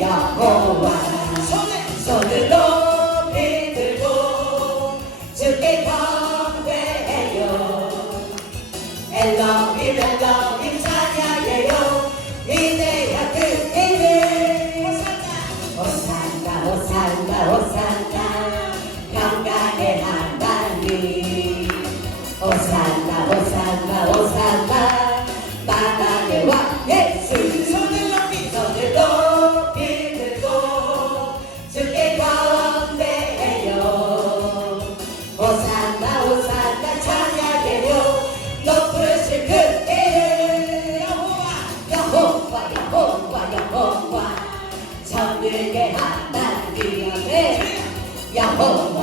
여호와 손을 높이 들고 주께 경배해요 엘러빔 엘러빔 찬양해요 이제야 그 이름 오산다 오산다 오산다 평강의 하나님 오산다 Yahoo!